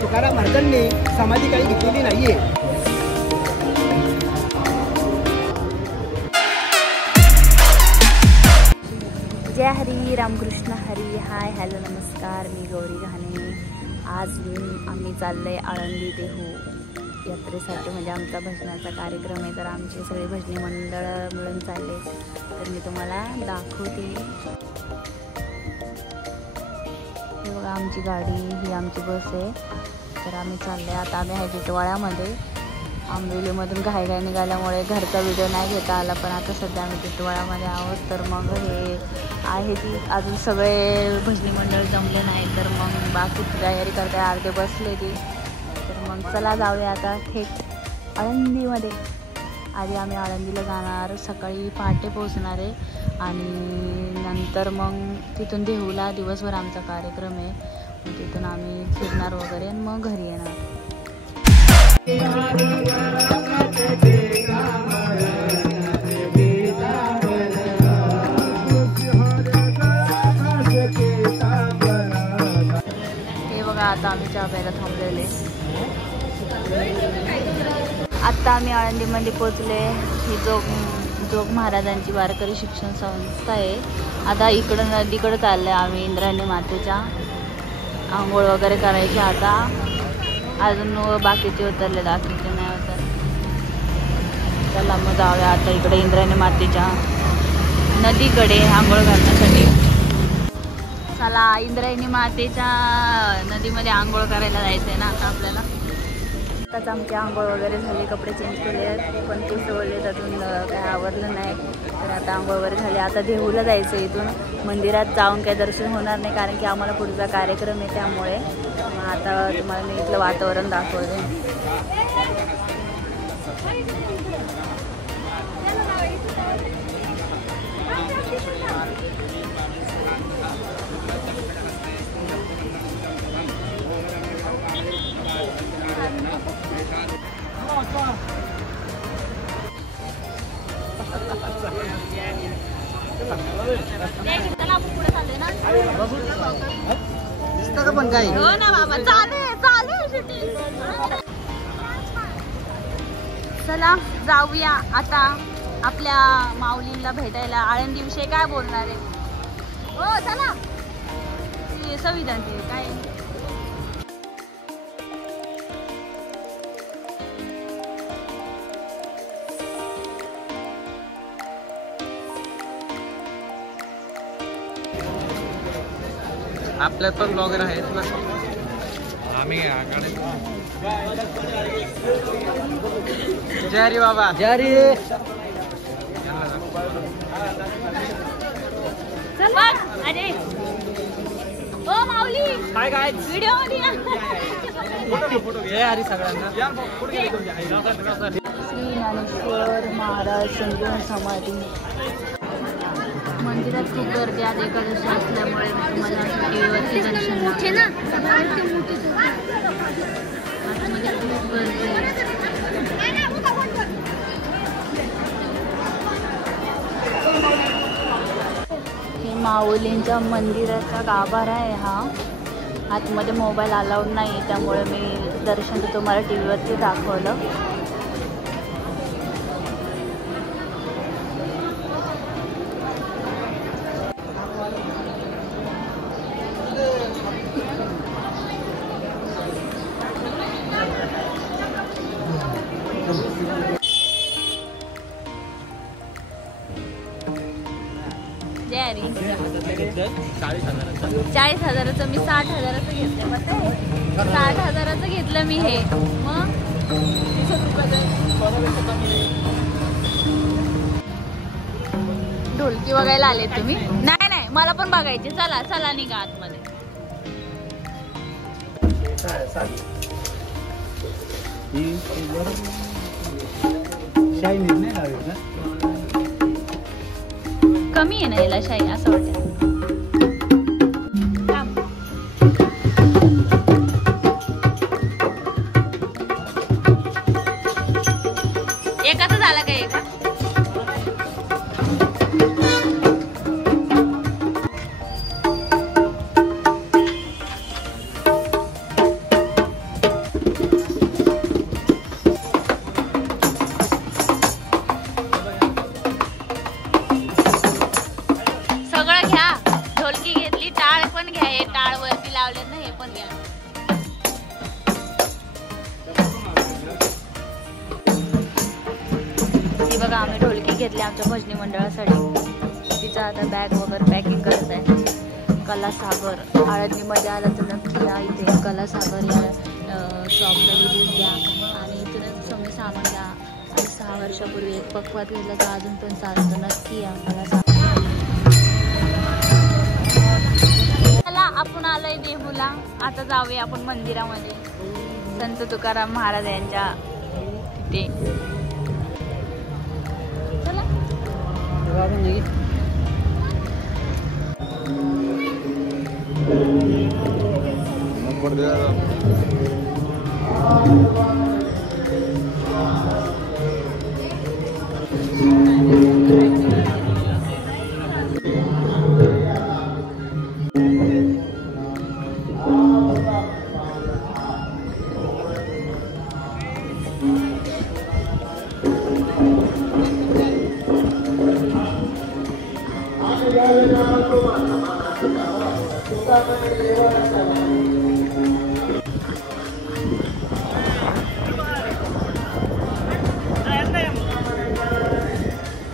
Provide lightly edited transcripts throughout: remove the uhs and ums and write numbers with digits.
तुकाराम महाराजांनी समाधी काही घेतलेली नाहीये. जय हरी रामकृष्ण हरी. हाय हॅलो नमस्कार, मी गौरी घाणे. आज आम्ही चाललोय आळंदी देहू यात्रेसाठी. म्हणजे आमचा भजनाचा कार्यक्रम आहे, तर आमचे सगळे भजनी मंडळ मिळून चालले. तर मी तुम्हाला दाखवते. हे बघा आमची गाडी, ही आमची बस आहे. तर आम्ही चालले. आता आम्ही आहे टिटवाळ्यामध्ये. आंबेलीमधून घाईघाई निघाल्यामुळे घरचा व्हिडिओ नाही घेता आला, पण आता सध्या आम्ही टिटवाळ्यामध्ये आहोत. तर मग हे आहे ती अजून सगळे भजनी मंडळ जमले नाही, तर मग बाकी तयारी करते, अर्धे बसले ती. तर मग चला जाऊया आता थेट आळंदीमध्ये. आधी आम्ही आळंदीला जाणार, सकाळी पहाटे पोहोचणार आहे आणि नंतर मग तिथून देहूला दिवसभर आमचा कार्यक्रम आहे. मग तिथून आम्ही फिरणार वगैरे आणि मग घरी येणार. हे बघा आता आम्ही चहा प्यायला थांबलेले. आत्ता आम्ही आळंदीमध्ये पोचले. ही जोग महाराजांची वारकरी शिक्षण संस्था आहे. आता इकडं नदीकडं चाललं आहे आम्ही. इंद्रायणी मातेच्या आंघोळ वगैरे करायची. आता अजून बाकीचे उतरले, बाकीचे नाही उतर. चला मग जाऊया आता इकडे इंद्रायणी मातेच्या नदीकडे आंघोळ घालण्यासाठी. चला इंद्रायणी मातेच्या नदीमध्ये आंघोळ करायला जायचं आहे ना आता आपल्याला. आताच आमची आंघोळ वगैरे झाली, कपडे चेंज केले आहेत, पण ते सोडलेत अजून काय आवरलं नाही. तर आता आंघोळ वगैरे झाली. आता देहूला जायचं. इथून मंदिरात जाऊन काही दर्शन होणार नाही, कारण की आम्हाला पुढचा कार्यक्रम आहे. त्यामुळे आता तुम्हाला मी इथलं वातावरण दाखवते. पण काय हो ना बाबा, चला जाऊया आता आपल्या माऊलींना भेटायला. आळंदीविषयी काय बोलणार आहे? हो चला. संविधान काय आपल्यात पण ब्लॉगर आहेत ना. आम्ही जय बाबा, जय. चला अरे ओ माऊली काय काय व्हिडिओ मध्ये जय हरी सगळ्यांना. श्री ज्ञानेश्वर महाराज संजीवन समाधी मंदिरात खूप गर्दी आहे. एकादशी असल्यामुळे तुम्हाला टीव्हीवरती दर्शन होते ना. आतमध्ये खूप गर्दी आहे. हे माऊलींच्या मंदिराचा गाभारा आहे हा. आतमध्ये मोबाईल अलाउड नाही, त्यामुळे मी दर्शन तर तुम्हाला टीव्हीवरती दाखवलं. जय हरी. 40,000चं मी 60,000चं घेतलं. 60,000चं घेतलं मी हे. मग ढोलकी बघायला आले तुम्ही? नाही नाही, मला पण बघायचे. चला चला निघा आतमध्ये. कमी आहे ना याला शाई, असं वाटतं. एकाचा झाला का? एका बघा आम्ही ढोलकी घेतली आमच्या भजनी मंडळासाठी. तिचं आता बॅग वगैरे पॅकिंग करत आहे. कलासागर आळंदीमध्ये आलं तर नक्की या इथे. कलासागर या शॉपला व्हिजिट द्या आणि इथूनच तुम्ही सामान द्या. आणि 6 वर्षापूर्वी एक पक्वात घेतलं तर अजून पण चालतं. नक्की या कलासागर. चला आपण आलोय देहूला. आता जाऊया आपण मंदिरामध्ये संत तुकाराम महाराज यांच्या तिथे. चला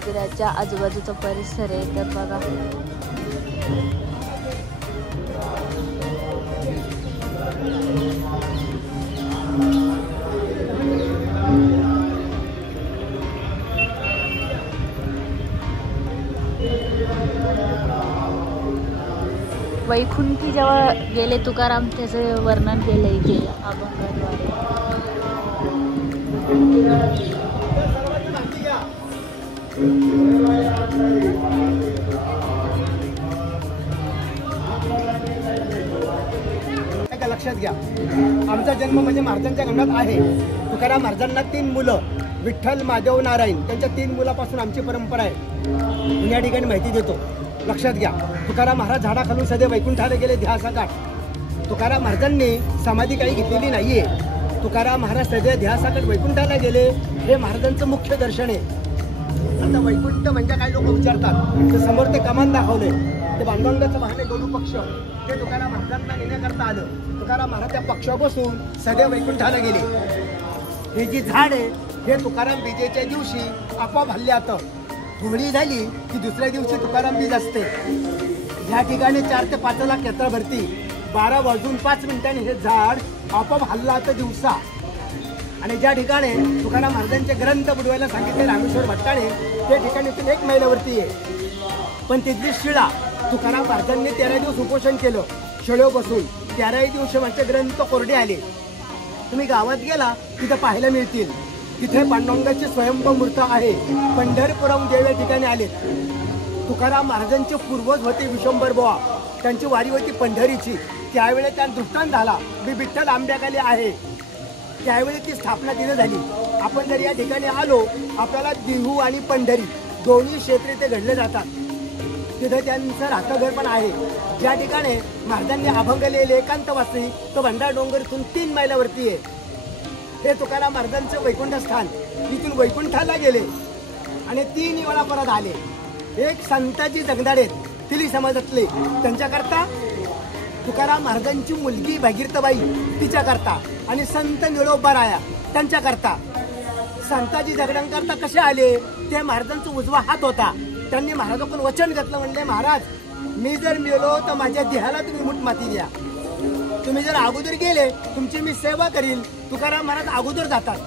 मंदिराच्या आजूबाजूचा परिसर आहे तर बघा. वैकुंठी जेव्हा गेले तुकाराम त्याचं वर्णन केलं इथे अभंगाद्वारे. लक्षात घ्या, आमचा जन्म म्हणजे महाराजांच्या गमनात आहे. तुकाराम महाराजांना 3 मुलं, विठ्ठल, माधव, नारायण. त्यांच्या 3 मुलापासून आमची परंपरा आहे. या ठिकाणी माहिती देतो, लक्षात घ्या. तुकाराम महाराज झाडाखालून सदैव वैकुंठाला गेले ध्यासाकाठ. तुकाराम महाराजांनी समाधी काही घेतलेली नाहीये. तुकाराम महाराज सदैव ध्यासाकाठ वैकुंठाला गेले. हे महाराजांचं मुख्य दर्शन आहे. आता वैकुंठ म्हणजे काय लोक विचारतात, तर समोर ते कमान दाखवले, ते बांधवांगाचं वाहने गरुड पक्ष, ते तुकाराम महाराजांना नेण्याकरता आलं. तुकाराम महाराज त्या पक्षावर बसून सदैव वैकुंठाला गेले. हे जी झाड आहे हे तुकाराम बीजेच्या दिवशी आपोआप हल्ल्यात होळी झाली की दुसऱ्या दिवशी तुकाराम बीज असते. या ठिकाणी 4 ते 5 लाख यात्रा भरती. 12 वाजून 5 मिनिटांनी हे झाड आपोआप हल्लात दिवसा. आणि ज्या ठिकाणी तुकाराम महाराजांचे ग्रंथ बुडवायला सांगितले रामेश्वर भट्टाने, ते ठिकाणी 1 मैलावरती आहे. पण तिथली शिळा तुकाराम महाराजांनी 13 दिवस उपोषण केलं शिळेव बसून. 13 दिवशी माझे ग्रंथ कोरडे आले. तुम्ही गावात गेला तिथं पाहायला मिळतील. तिथे पांडुरंगाची स्वयंभू मूर्त आहे. पंढरपुरहून देव या ठिकाणी आले. तुकाराम महाराजांचे पूर्वज होते विश्वंभर बुवा, त्यांची वारी होती पंढरीची. त्यावेळी त्या दृष्टांत झाला, मी विठ्ठल आंब्याखाली आहे. त्यावेळी ती स्थापना तिथे झाली. आपण जर या ठिकाणी आलो, आपल्याला देहू आणि पंढरी दोन्ही क्षेत्रे ते घडले जातात. तिथे त्यांचं राहतं घर पण आहे. ज्या ठिकाणी महाराजांनी अभंग लिहिले एकांतवासी, तो भंडार डोंगर इथून 3 मैलावरती आहे. हे तुकाराम महाराजांचं वैकुंठ स्थान. इथून वैकुंठाला गेले आणि 3 वेळा परत आले. एक संताजी जगदाडे तिली समाजातले, त्यांच्याकरता तुकाराम महाराजांची मुलगी भागीरथबाई तिच्याकरता, आणि संत निळोबाराया त्यांच्याकरता. संताजी जगड्यांकरता कसे आले, ते महाराजांचा उजवा हात होता. त्यांनी महाराजांकडून वचन घेतलं, म्हणले महाराज मी जर मेलो तर माझ्या देहाला तुम्ही मूठ माती द्या. तुम्ही जर अगोदर गेले तुमची मी सेवा करील. तुकाराम महाराज अगोदर जातात.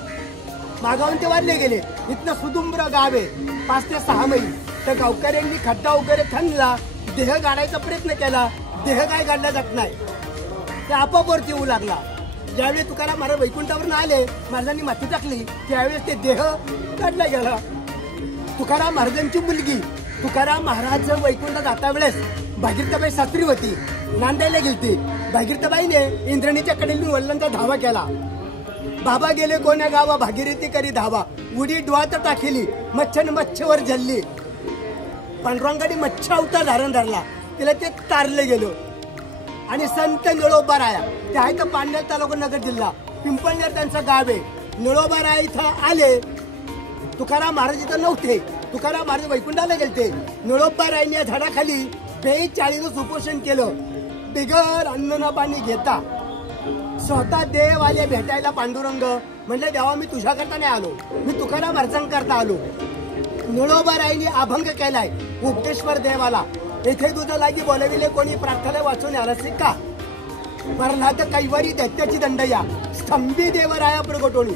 मागावून ते वाढले गेले. इथनं सुदुंब्र गाव आहे 5 ते 6 मैल. त्या गावकऱ्यांनी खड्डा वगैरे खणला, देह गाडायचा प्रयत्न केला. देह काय गाडला जात नाही, ते आपोआप वरती येऊ लागला. ज्यावेळी तुकाराम महाराज वैकुंठावरून आले, महाराजांनी माती टाकली, त्यावेळेस ते देह काढला गेला. तुकाराम महाराजांची मुलगी तुकाराम महाराज वैकुंठात जाता वेळेस भागीरथबाई सासरी होती, नांदायला गेलती. भागीरथबाईने इंद्रणीच्या कडेला वडिलांचा धावा केला. बाबा गेले कोण्या गावा, भागीरथी करी धावा. उडी डोळ्यात टाकली, मच्छन मच्छवर झल्ली. पांडुरंगाने मच्छ अवतार धारण धरला, तिला ते तारले गेलो. आणि संत निळोबाराया ते आहे तर पांड्याल तालुका नगर जिल्हा पिंपळनेर त्यांचं गाव आहे. निळोबाराया इथं आले. तुकाराम महाराज इथं नव्हते. तुकाराम महाराज वैकुंठाला गेलते. निळोबारायांनी या झाडाखाली 42 उपोषण केलं. बिगर अन्न न पाणी घेता स्वतः देव आले भेटायला. पांडुरंग म्हणले, देवा मी तुझ्याकरता नाही आलो, मी तुकाराम महाराजांकरता आलो. निळोबारायनी अभंग केलाय उपदेश्वर देवाला. येथे तुझं लागी बोलविले कोणी प्रार्थना वाचून आलासी का. प्रल्हाद कैवारी दैत्याची दंडया स्तंभी देवराया प्रगटोणी.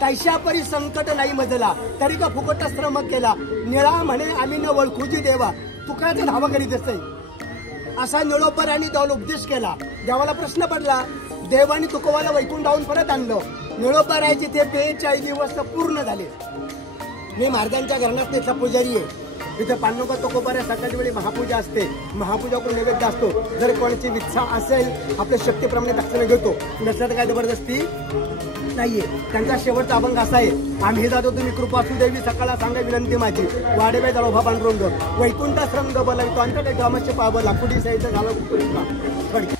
तैशा परी संकट नाही मजला तरी का फुकट श्रम केला. निळा म्हणे आम्ही न ओळखूजी देवा तुकाचं धावा करीत असते. असा निळोबारायनी देवाला उपदेश केला. देवाला प्रश्न पडला. देवानी तुकोबाला वैकुंठाहून परत आणलं. निळोबारायचे ते 42 दिवस पूर्ण झाले. मी महाराजांच्या घराण्यात तिथला पुजारी आहे. इथे पांडुरंग तुकोबाऱ्या सकाळच्या वेळी महापूजा असते. महापूजा करून नैवेद्य असतो. जर कोणाची इच्छा असेल आपल्या शक्तीप्रमाणे दक्षिणा घेतो. नसलं काय जबरदस्ती नाहीये. त्यांचा शेवटचा अभंग असा आहे. आम्ही जातो तुम्ही कृपा सुदेवी सकाळला सांगा विनंती माझी. वाडेबाई झालो उभा पांडुरंग वैकुंठा श्रम बोलावतो आमच्या काही कामाचे पावला कुठे साईचं झालं कुठे.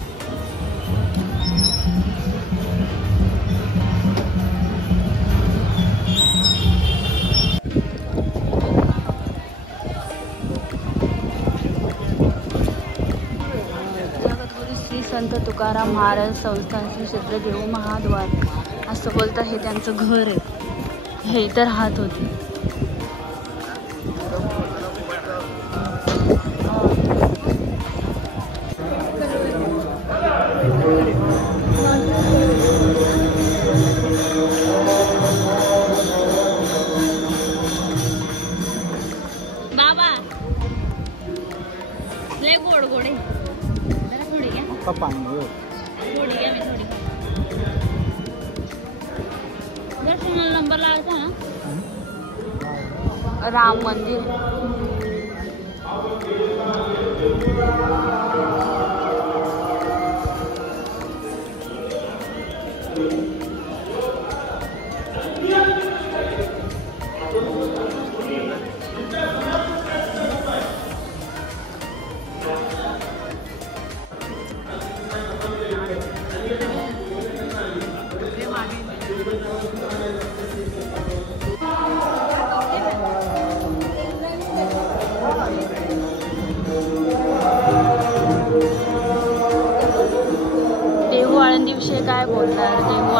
संत तुकाराम महाराज संस्थान श्री क्षेत्र देऊ महाद्वार असं बोलतात. हे त्यांचं घर आहे. हे इथं राहत होते. बाबा लय गोड गोड आहे. दर्शनाला नंबर लावायचा ना. राम मंदिर विषय काय बोलणार. देहू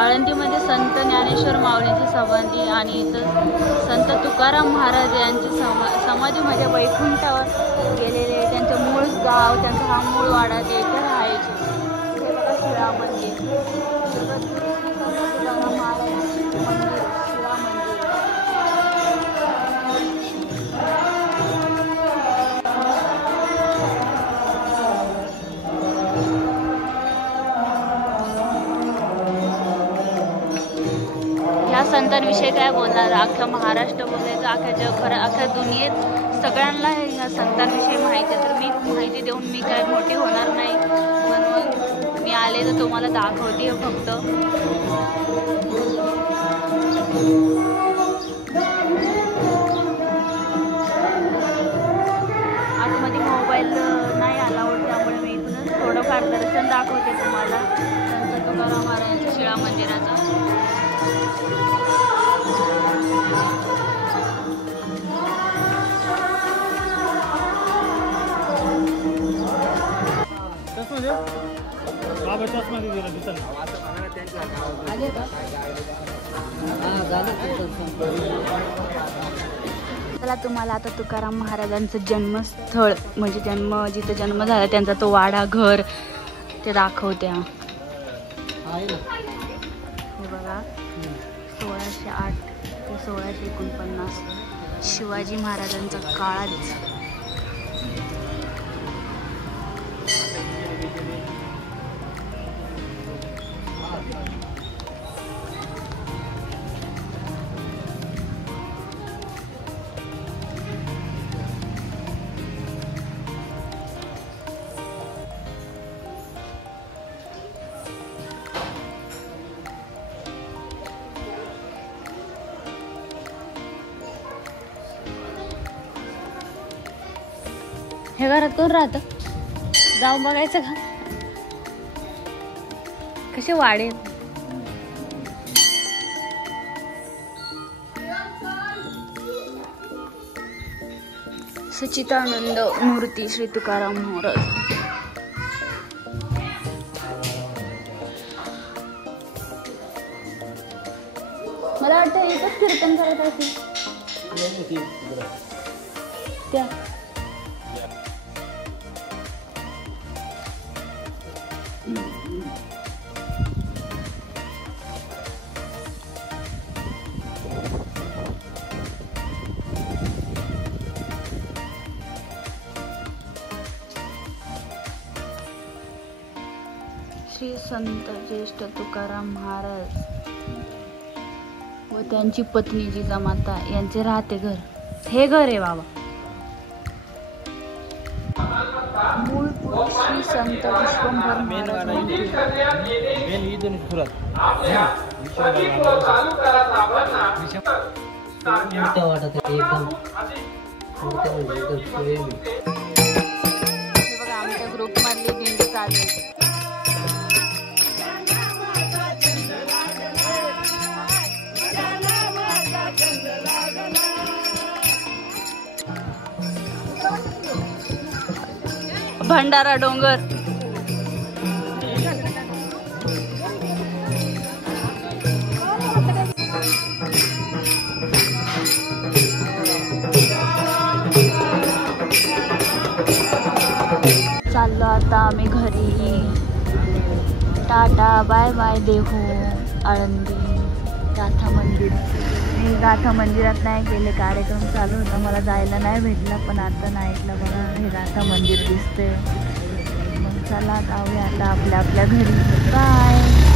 आळंदीमध्ये संत ज्ञानेश्वर माऊलीची समाधी आणि इथं संत तुकाराम महाराज यांची समाधीमध्ये वैकुंठावर गेलेले. त्यांचं मूळ गाव त्यांचा हा मूळ वाडा ते इथे राहायचे. हे बघा शिळा मंदिर. संत तुकाराम महाराज मंदिर शिळा मंदिर. संतांविषयी काय बोलणार. अख्ख्या महाराष्ट्र बोलायचं अख्ख्या जगभर अख्ख्या दुनियेत सगळ्यांना ह्या संतांविषयी माहिती आहे. तर मी माहिती देऊन मी काय मोठी होणार नाही. म्हणून मी आले तर तुम्हाला दाखवते फक्त. आतमध्ये मोबाईल नाही अलाउड त्यामुळे मी इथूनच थोडंफार दर्शन दाखवते तुम्हाला संत तुकाराम महाराजांच्या शिळा मंदिराचं. चला तुम्हाला आता तुकाराम महाराजांचं जन्मस्थळ म्हणजे जिथं जन्म झाला त्यांचा तो वाडा घर ते दाखवते. हे बघा 1608 ते 1649 शिवाजी महाराजांचा काळात. हे घरात कोण राहतं. जाऊन बघायचं का कसे वाढेल. सच्चिदानंद मूर्ती श्री तुकाराम महाराज. मला वाटतं एकच कीर्तन करत असेल. त्या श्री संत ज्येष्ठ तुकाराम महाराज व त्यांची पत्नी जिजामाता यांचे राहते घर हे घर आहे बाबा. मूळ पुरुष श्री संत विश्वंभर महाराज हे बघा आमच्या ग्रुप मधली दिंडी चालू आहे. भंडारा डोंगर चाललो आता आम्ही घरी. टाटा बाय बाय. देहू आळंदी गाथा मंदिर. मी गाथा मंदिरात नाही गेले, कार्यक्रम चालू होता मला जायला नाही भेटला, पण आता नाईटला बघा हे गाथा मंदिर दिसते. मग चला जाऊया आता आपल्या घरी. बाय.